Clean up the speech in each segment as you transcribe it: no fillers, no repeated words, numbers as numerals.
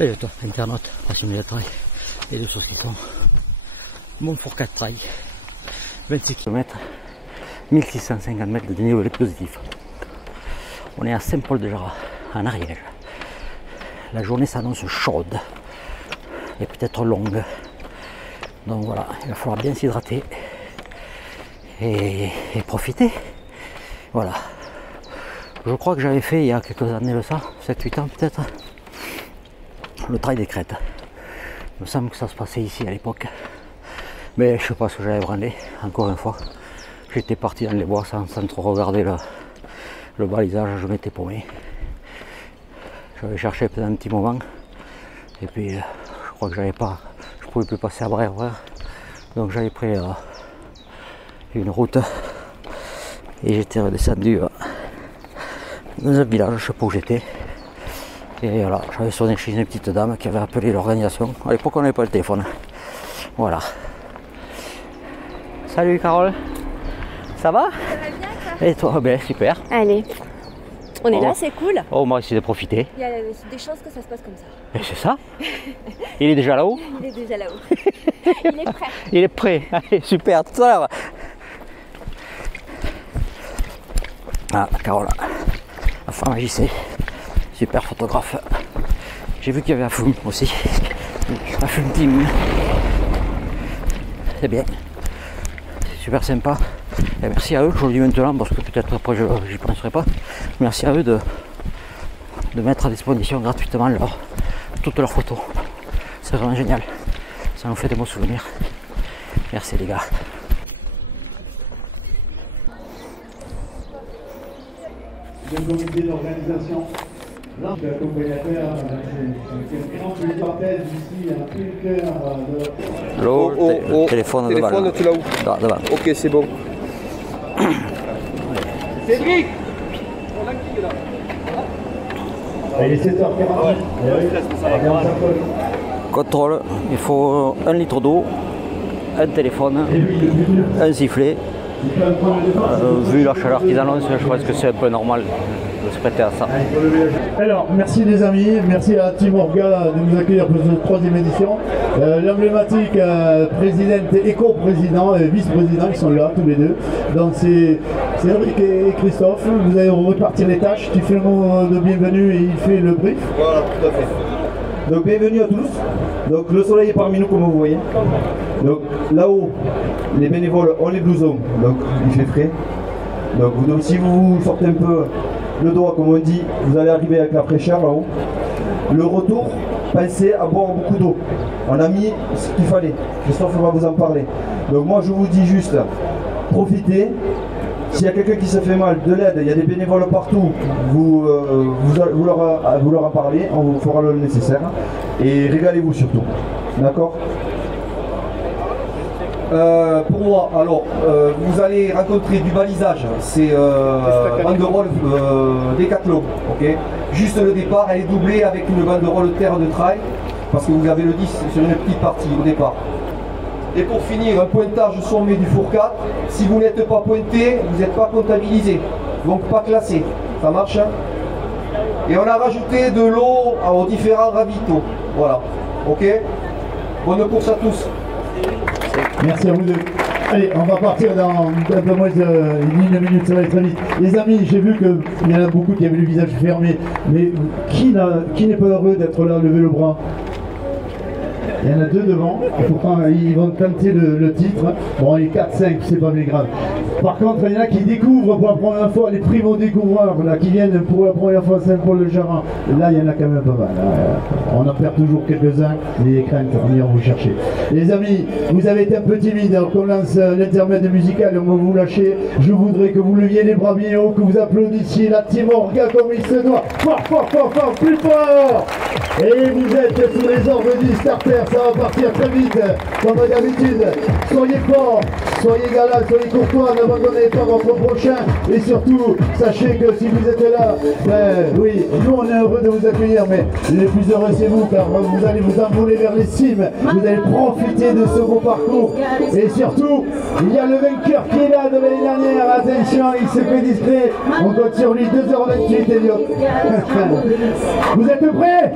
Salut à toi, internaute, passionné de trail et de saucisson. Montfort 4 trail, 26 km, 1650 mètres de dénivelé positif. On est à Saint-Paul-de-Jara, en Ariège. La journée s'annonce chaude et peut-être longue. Donc voilà, il va falloir bien s'hydrater et profiter. Voilà. Je crois que j'avais fait il y a quelques années de ça, 7-8 ans peut-être, le trail des crêtes. Il me semble que ça se passait ici à l'époque. Mais je sais pas ce que j'avais branlé, encore une fois. J'étais parti dans les bois sans trop regarder le balisage, je m'étais paumé. J'avais cherché peut-être un petit moment. Et puis je crois que je pouvais plus passer à bras ouvert. Donc j'avais pris une route et j'étais redescendu dans un village, je sais pas où j'étais. Et voilà, j'avais sonné chez une petite dame qui avait appelé l'organisation. À l'époque on n'avait pas le téléphone. Voilà. Salut Carole. Ça va? Ça va bien ça? Et toi? Ben super. Allez, on est là, c'est cool. Oh, on va essayer de profiter. Il y a des chances que ça se passe comme ça. Et c'est ça. Il est déjà là-haut? Il est déjà là-haut. Il est prêt. Il est prêt. Allez, super, tout à l'heure. Ah, Carole, la femme JC, super photographe. J'ai vu qu'il y avait un film aussi. Un film team. C'est bien. C'est super sympa. Et merci à eux, je le dis maintenant parce que peut-être après j'y penserai pas. Merci à eux de mettre à disposition gratuitement toutes leurs photos. C'est vraiment génial. Ça nous fait de beaux souvenirs. Merci les gars. Le comité d'organisation, l'accompagnateur, c'est grand partage ici à plein cœur de... Le téléphone devant. Tu l'as où? Devant. Ok, c'est bon. Cédric! Il est 7h40. Contrôle, il faut 1 litre d'eau, un téléphone, un sifflet. Vu la chaleur qu'ils annoncent, je pense que c'est un peu normal de se prêter à ça. Alors, merci les amis, merci à Team Orga de nous accueillir pour cette 3e édition. L'emblématique présidente et co-président et vice-président, ils sont là tous les deux. Donc c'est Cédric et Christophe, vous allez repartir les tâches, tu fais le mot de bienvenue et il fait le brief. Voilà, tout à fait. Donc bienvenue à tous. Donc le soleil est parmi nous comme vous voyez. Donc là-haut, les bénévoles ont les blousons, donc il fait frais. Donc si vous sortez un peu le doigt comme on dit, vous allez arriver avec la fraîcheur là-haut. Le retour, pensez à boire beaucoup d'eau. On a mis ce qu'il fallait. Christophe va vous en parler. Donc moi je vous dis juste, profitez. S'il y a quelqu'un qui se fait mal, de l'aide, il y a des bénévoles partout, vous leur en parlez, on vous fera le nécessaire. Et régalez-vous surtout. D'accord? Pour moi, alors, vous allez rencontrer du balisage, c'est banderole Décathlon, ok? Juste le départ, elle est doublée avec une banderole terre de trail, parce que vous avez le 10 sur une petite partie au départ. Et pour finir, un pointage sommet du Fourcat. Si vous n'êtes pas pointé, vous n'êtes pas comptabilisé, donc pas classé. Ça marche, hein? Et on a rajouté de l'eau aux différents ravitaux. Voilà, ok? Bonne course à tous. Merci à vous deux. Allez, on va partir dans un peu moins d'une minute, ça va être très vite. Les amis, j'ai vu qu'il y en a beaucoup qui avaient le visage fermé, mais qui n'est pas heureux d'être là, lever le bras? Il y en a 2 devant, pourtant ils vont tenter le titre. Bon, il est 4-5, c'est pas bien grave. Par contre, il y en a qui découvrent pour la première fois, les primo-découvreurs, là, qui viennent pour la première fois à Saint-Paul-de-Jara. Là, il y en a quand même pas mal. On en perd toujours quelques-uns, les craintes, on ira vous chercher. Les amis, vous avez été un peu timide, on commence l'intermède musical, on va vous lâcher. Je voudrais que vous leviez les bras bien haut, que vous applaudissiez la Team Orga comme il se doit. Fort, fort, fort, fort, plus fort! Et vous êtes sous les ordres du starter. Ça va partir très vite, comme d'habitude. Soyez forts, soyez galant, soyez courtois, ne n'abandonnez pas votre prochain. Et surtout, sachez que si vous êtes là, ben oui, nous on est heureux de vous accueillir, mais les plus heureux c'est vous, car vous allez vous envoler vers les cimes. Vous allez profiter de ce beau parcours. Et surtout, il y a le vainqueur qui est là de l'année dernière. Attention, il se fait discret. On compte sur lui, 2h28, Elliot. Vous êtes prêts?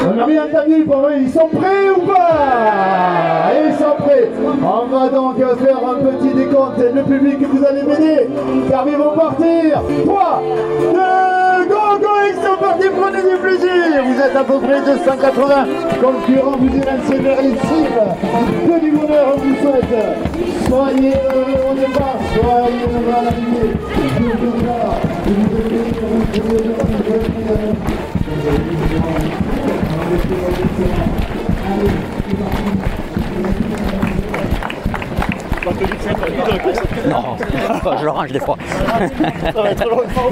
On n'a rien entendu pour eux. Ils sont prêts ou pas? Ils sont prêts. On va donc faire un petit décompte. Le public, vous allez m'aider, car ils vont partir. 3, 2, go, go, ils sont partis, prenez du plaisir. Vous êtes à peu près 280 concurrents, vous élancez vers les cibles. Que du bonheur on vous souhaite. Soyez heureux au départ, soyez heureux à l'arrivée. Non, je le range des fois. Ça va être longtemps.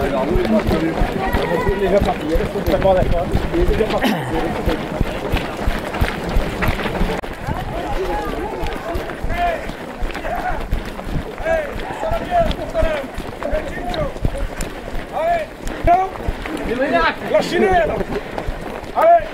Alors, nous, on est déjà parti. D'accord, d'accord. Il est déjà parti. Lâchez-le! Allez!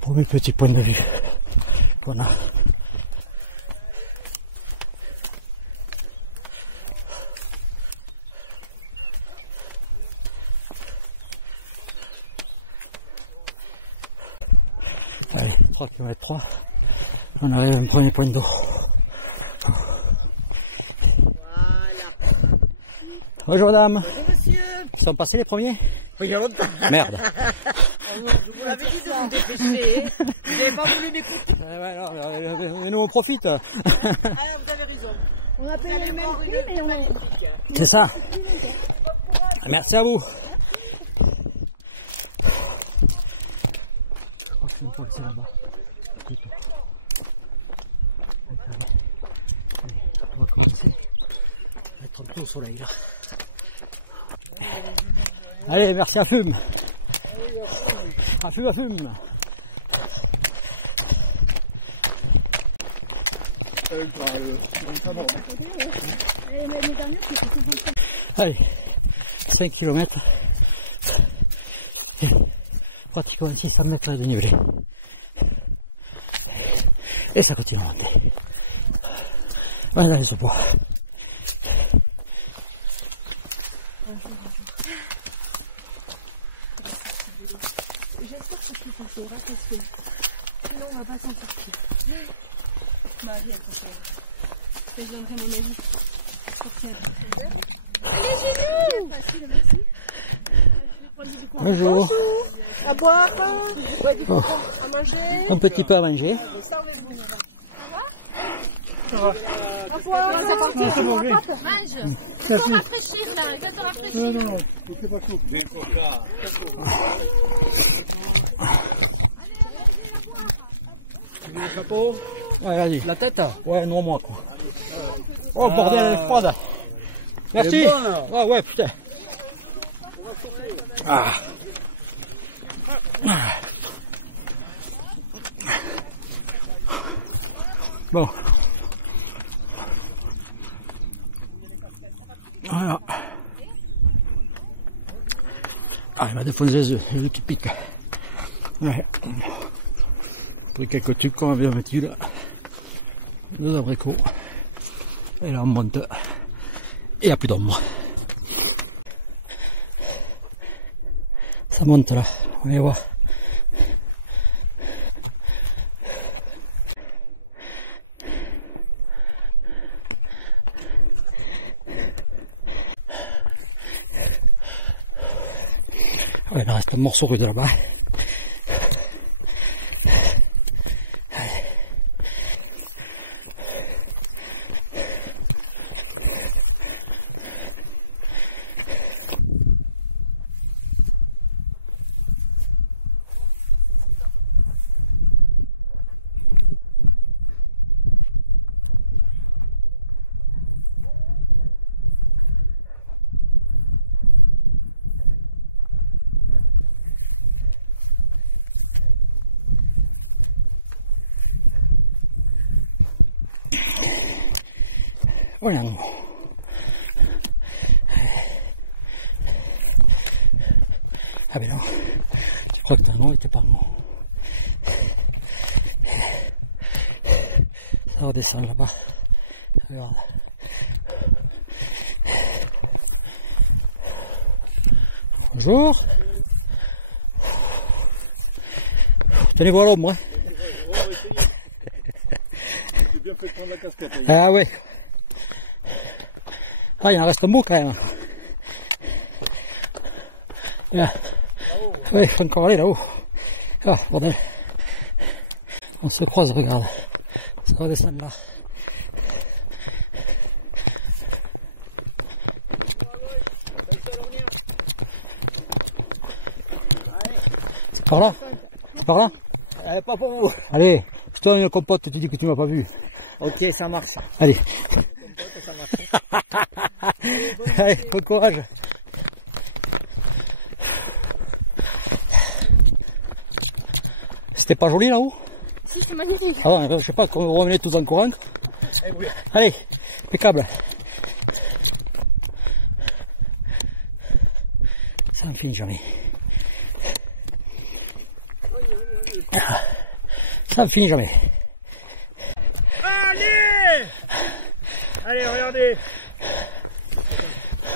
Premier petit point de vue qu'on a. Allez, 3 km 3, on arrive à un premier point d'eau. Voilà. Bonjour madame. Bonjour monsieur. Ils sont passés les premiers? Oui, il y a longtemps. Merde. Je vous l'avais dit de vous dépêcher. Vous n'avez pas voulu m'écouter. Ouais, non, mais nous on profite. Ah, vous avez raison. On a payé le même prix, mais on a... C'est ça. Merci à vous. Je crois que c'est une fois que c'est là-bas. Plutôt. Allez, on va commencer à être un peu au soleil là. Allez, merci à Fume. À Fume, à Fume. Allez, 5 km. Pratiquement 600 mètres de dénivelé. Et ça continue à monter. Voilà ce bois. J'espère que tu t'en sauras parce que sinon on va pas s'en sortir. Marie, elle s'en sort. Je te donnerai mon avis. Les genoux! Facile, merci. Bonjour. À boire, ouais, du coup, à manger. Un petit peu à manger. Ça va? À boire, c'est parti. Mange. Il faut rafraîchir là. Il va te rafraîchir. Non, c'est pas tout. Le chapeau. Ouais, vas-y. La tête. Ouais, non, moi quoi. Oh bordel, elle est froide. Merci. Elle est bonne, alors. Ah ouais, putain. Ah. Bon. Voilà. Ah, il m'a défoncé les œufs qui piquent. Ouais. Pris quelques trucs comme avait mettu là. 2 abricots. Et là on monte. Et il n'y a plus d'ombre. Ça monte là, on va y voir. Ouais, il reste un morceau de là-bas. Voilà. Ah ben non, je crois que t'as un nom était pas bon. Ça redescend là-bas. Regarde. Bonjour. Tenez-vous à l'ombre. Hein. J'ai bien fait de prendre la casquette. Ah ouais. Ah, il en reste un bout quand même. Là. Oui, il faut encore aller là-haut. Ah, bordel. On se croise, regarde. Ça va descendre là. C'est par là? C'est par là? Pas pour vous. Allez, je te donne une compote, tu dis que tu m'as pas vu. Ok, ça marche. Allez. Allez, bon courage. C'était pas joli là-haut? Si, c'est magnifique. Ah ouais, je sais pas, qu'on revenait tous en courant. Allez, impeccable. Ça ne finit jamais. Ça ne finit jamais. Allez! Allez, regardez!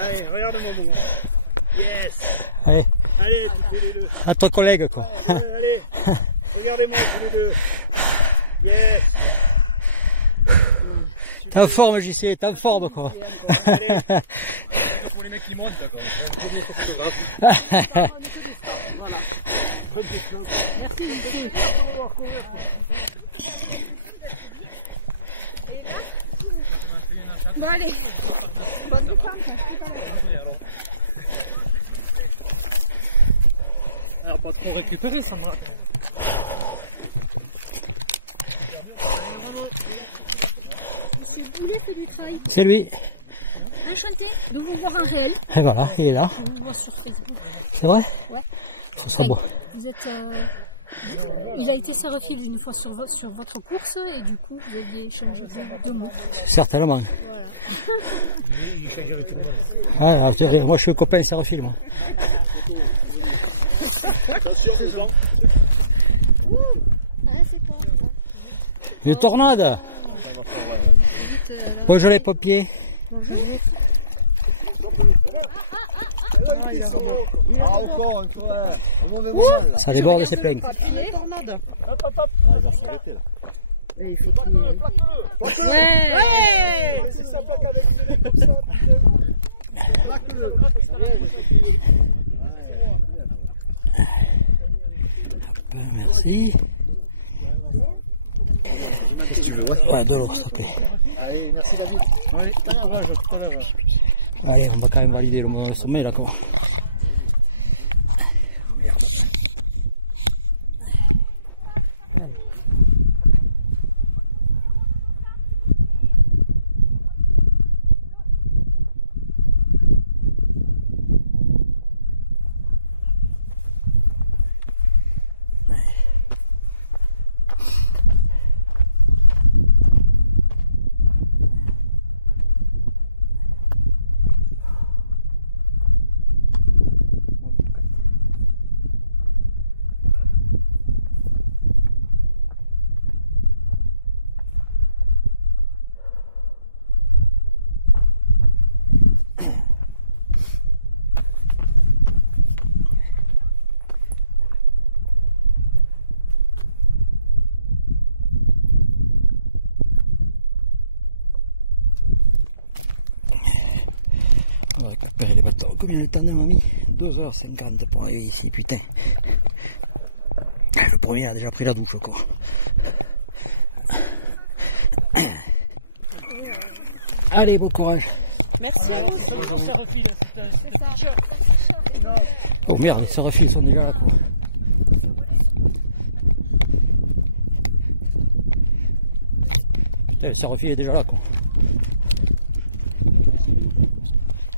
Allez, regarde mon moment. Yes! Allez, Allez, tous les deux. à ton collègue quoi. Allez, regardez-moi tous les deux. Yes! T'es en forme, JC, t'es en forme quoi. Pour les mecs qui montent, d'accord. Premier photographe. Voilà. Merci. Bon, allez. Bonne descente. Alors, pas trop récupérer, ça me rappelle. Monsieur Boulet fait du travail. C'est lui. Enchanté de vous voir en réel. Et voilà, il est là. Je vous vois sur Facebook. C'est vrai? Ouais. Je trouve ça beau. Vous êtes, il a été serre-fil une fois sur votre course et du coup vous avez échangé de mots. Certainement. Voilà. Ah, tu vois, moi je suis copain serre-fil moi. Une tornade. Bonjour les pompiers. Ça déborde, c'est plein. Ouais. C'est sympa qu'avec comme ça. Plaque-le. Merci. Si tu veux, ouais. Ouais, de l'eau, ok. Allez, merci David. Allez, bon courage, à tout à l'heure. Allez, on va quand même valider le sommet là quoi. Regarde. On va récupérer les bateaux. Combien de temps, mamie? 2h50 pour aller ici, putain. Le premier a déjà pris la douche, quoi. Allez, bon courage. Merci. Oh merde, les surfils sont déjà là, quoi. Putain, le surfil est déjà là, quoi.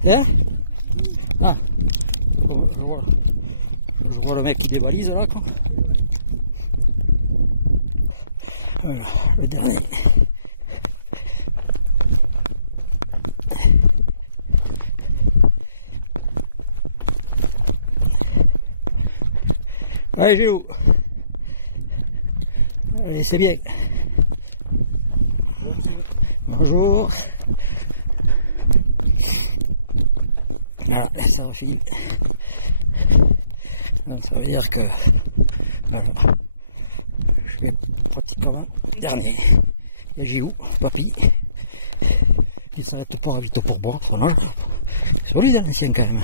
Hein? Ah, je vois le mec qui débalise là, quoi. Voilà, le dernier. Allez, Gilou. Allez, c'est bien. Bonjour. Voilà, ça va finir. Donc ça veut dire que voilà, je vais pratiquement terminer. Il y a Gilou, papy. Il s'arrête pas à vite pour boire, non? C'est solide, hein, l'ancien quand même.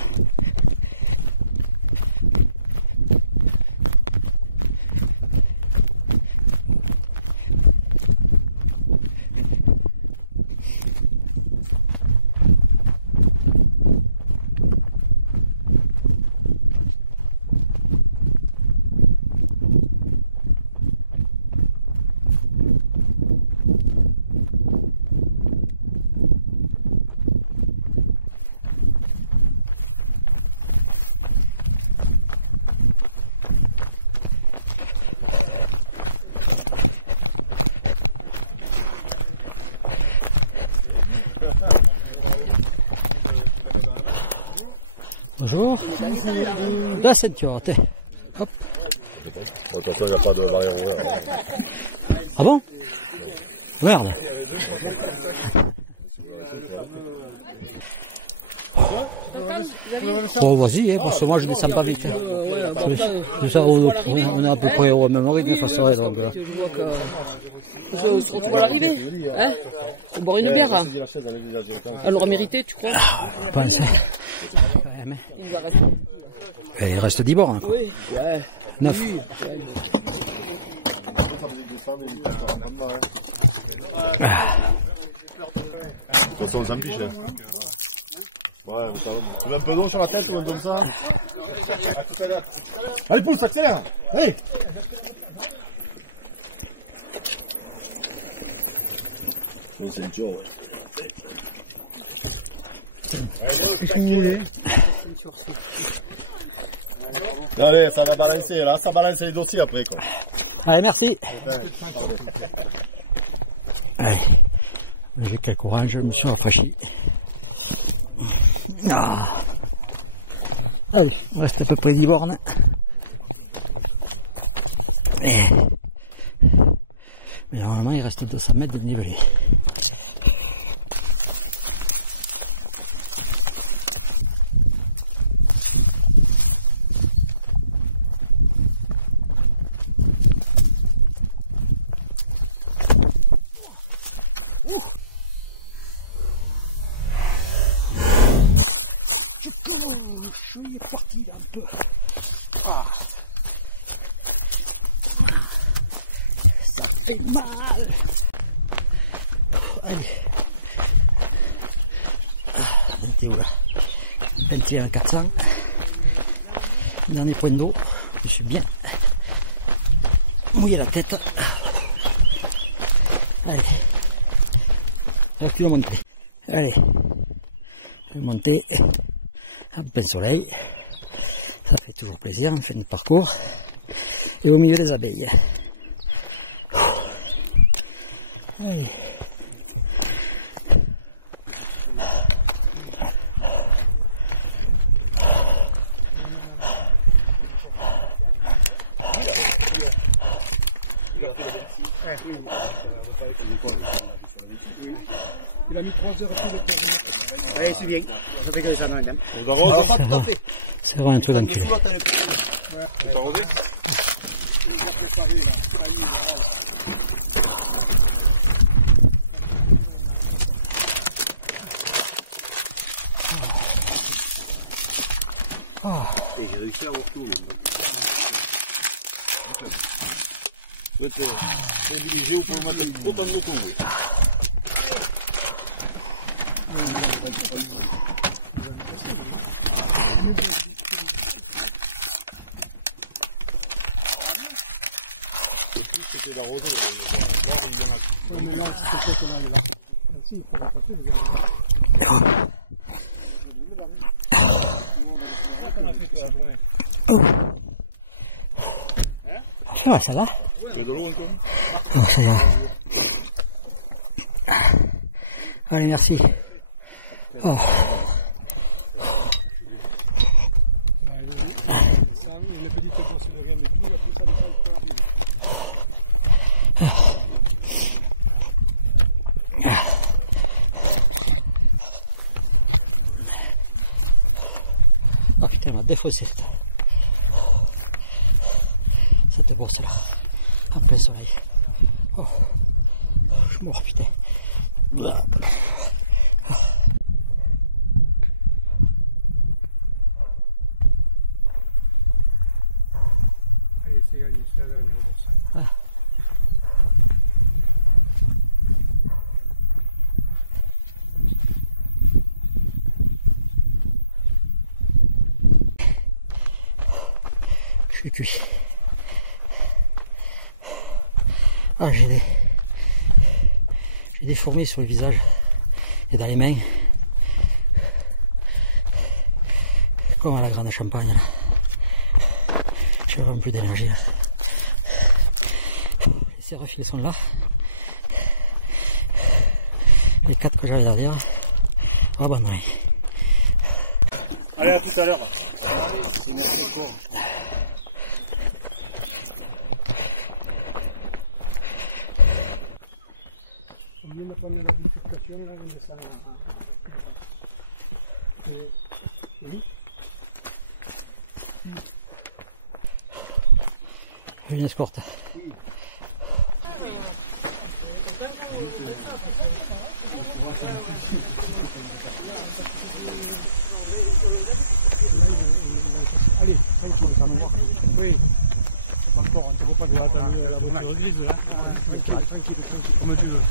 Bonjour. La ceinture, t'es. Hop. De toute façon, il n'y a pas de barrière ouverte. Ah bon? Merde. Bon, vas-y, hein, parce que moi je descends pas vite. Hein. On est à peu près au même rythme, ça serait donc là. Je vois que. On se retrouve à l'arrivée. Hein? On boire une bière. Elle aura mérité, tu crois? Je pense. Il reste 10 bords. Hein. Oui. 9. Oui. Ah. De toute façon, on s'en fiche. Ouais, tu veux un peu d'eau sur la tête ou un comme ça? Allez, pousse, accélère! Allez! C'est une tour, ouais. Qu'est-ce que vous voulez? Allez, ça va balancer, là, ça balance les dossiers après, quoi. Allez, merci. Allez, j'ai quel courage, je me suis rafraîchi. Ah. Allez, il reste à peu près 10 bornes. Mais normalement, il reste 200 mètres de dénivelé. Je suis parti là un peu. Ah. Ça fait mal. Allez. On était où là? 21 400. Dernier point d'eau. Je suis bien mouillé la tête. Allez. Alors tu vas monter. Allez. Monter. En plein soleil, ça fait toujours plaisir, on fait notre parcours, et au milieu des abeilles. Allez. Il a mis 3 heures et tout. Allez, c'est bien. Ça fait que ça m'aide. C'est vraiment un truc d'enculé. Et j'ai réussi à avoir tout. C'est dirigé ou pour mettre autant de l'eau. C'était d'arroser. Ouais, mais là, c'est quoi que là, il est là. Si, il faut rattraper, vous allez Ah, ça va? C'est de l'eau encore? Ah, ça va. Allez, merci. Oh. Les petites choses, si vous regardez plus, après ça, les gens peuvent arriver. Ah putain, elle m'a défaussé cette bosse là, en plein soleil. Oh, je suis mort putain. Allez, c'est gagné, c'est la dernière bosse. Ah. Je suis cuit. Ah, j'ai des fourmis sur le visage et dans les mains. Comme à la grande Champagne là. J'ai vraiment plus d'énergie là. Les serre-fils sont là. Les 4 que j'avais derrière. Abandonnés. Allez, à tout à l'heure. On vient de prendre la bifurcation, là, on descend. Oui. Une escorte. Allez, tranquille, ça nous voit. Oui. Encore, on ne voit pas que la voiture grise là. Tranquille, comme tu veux.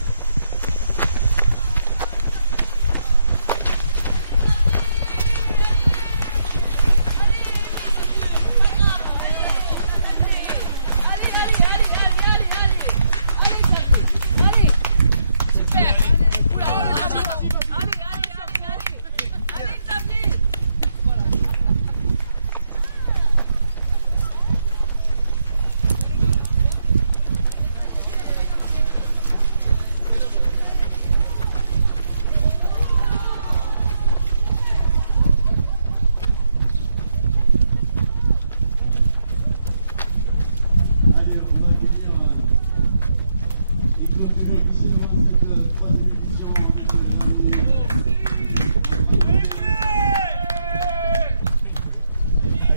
Clôturer officiellement cette troisième édition avec l'arrivée.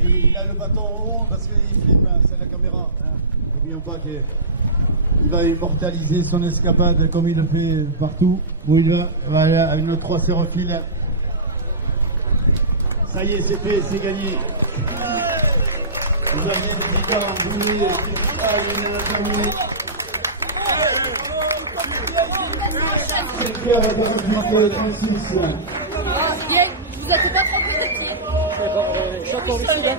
Il a le bâton rond parce qu'il filme, c'est la caméra. N'oublions pas qu'il va immortaliser son escapade comme il le fait partout où il va. Voilà, avec nos 3 sérophiles. Ça y est, c'est fait, c'est gagné. Vous aviez des écarts, vous voulez, il en a terminé. C'est clair, la personne 36. Vous êtes pas trop petit. Je suis encore ici, là.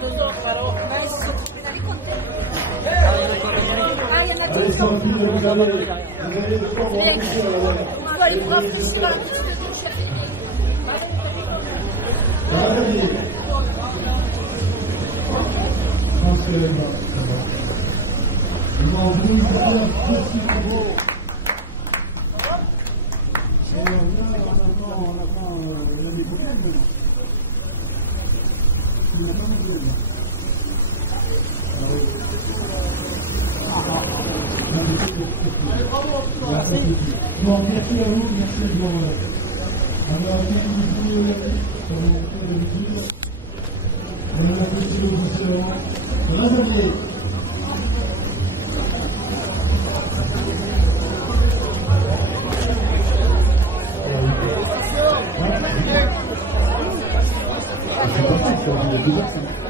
Ah, il y en a qui sont. Bien. On doit aller pour rafraîchir à la petite Bon, merci à vous, merci pour avoir été sur les deux heures.